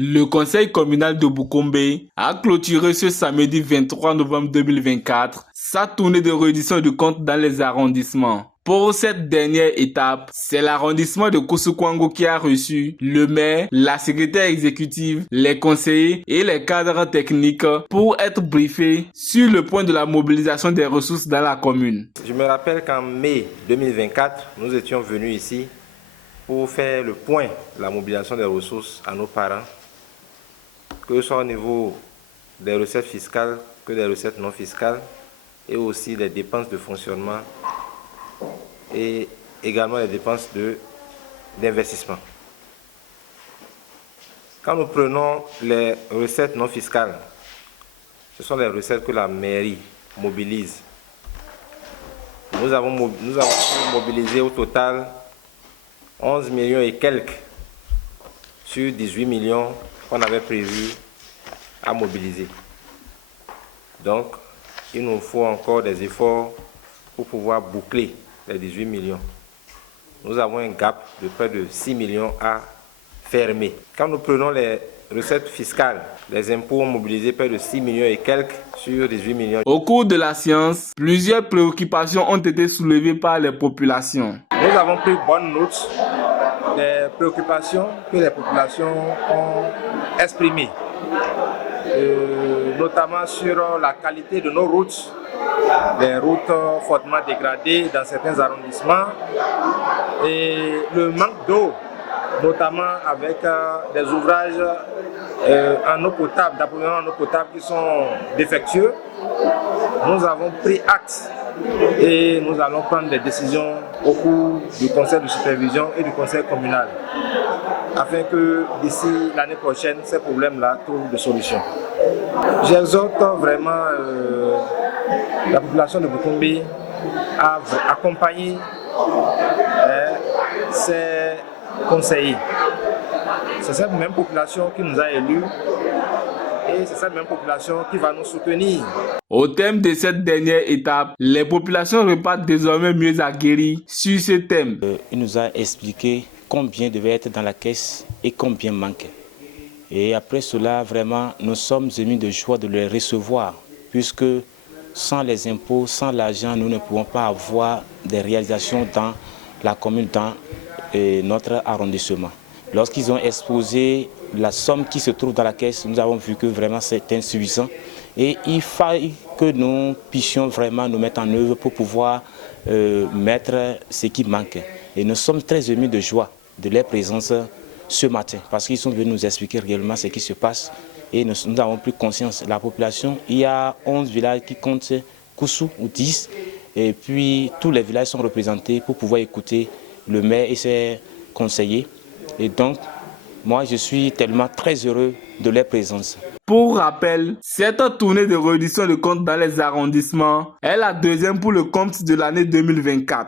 Le conseil communal de Boukombe a clôturé ce samedi 23 novembre 2024 sa tournée de reddition de comptes dans les arrondissements. Pour cette dernière étape, c'est l'arrondissement de Koussoukouangou qui a reçu le maire, la secrétaire exécutive, les conseillers et les cadres techniques pour être briefés sur le point de la mobilisation des ressources dans la commune. Je me rappelle qu'en mai 2024, nous étions venus ici pour faire le point de la mobilisation des ressources à nos parents, que ce soit au niveau des recettes fiscales que des recettes non fiscales, et aussi des dépenses de fonctionnement et également les dépenses d'investissement. Quand nous prenons les recettes non fiscales, ce sont les recettes que la mairie mobilise. Nous avons mobilisé au total 11 millions et quelques sur 18 millions qu'on avait prévu à mobiliser. Donc, il nous faut encore des efforts pour pouvoir boucler les 18 millions. Nous avons un gap de près de 6 millions à fermer. Quand nous prenons les recettes fiscales, les impôts ont mobilisé près de 6 millions et quelques sur 18 millions. Au cours de la séance, plusieurs préoccupations ont été soulevées par les populations. Nous avons pris bonne note des préoccupations que les populations ont exprimées, notamment sur la qualité de nos routes, les routes fortement dégradées dans certains arrondissements et le manque d'eau, notamment avec des ouvrages en eau potable, d'approvisionnement en eau potable qui sont défectueux. Nous avons pris acte et nous allons prendre des décisions au cours du conseil de supervision et du conseil communal afin que d'ici l'année prochaine, ces problèmes-là trouvent des solutions. J'exhorte vraiment la population de Boukombe à accompagner ses conseillers. C'est cette même population qui nous a élus et c'est cette même population qui va nous soutenir. Au terme de cette dernière étape, les populations repartent désormais mieux aguerries sur ce thème. Il nous a expliqué combien devait être dans la caisse et combien manquait. Et après cela, vraiment, nous sommes émus de joie de les recevoir, puisque sans les impôts, sans l'argent, nous ne pouvons pas avoir des réalisations dans la commune, dans notre arrondissement. Lorsqu'ils ont exposé la somme qui se trouve dans la caisse, nous avons vu que vraiment c'est insuffisant. Et il fallait que nous puissions vraiment nous mettre en œuvre pour pouvoir mettre ce qui manque. Et nous sommes très émus de joie de leur présence ce matin, parce qu'ils sont venus nous expliquer réellement ce qui se passe. Et nous avons pris conscience. La population, il y a 11 villages qui comptent Koussou ou 10. Et puis tous les villages sont représentés pour pouvoir écouter le maire et ses conseillers. Et donc, moi, je suis tellement très heureux de leur présence. Pour rappel, cette tournée de reddition de comptes dans les arrondissements est la deuxième pour le compte de l'année 2024.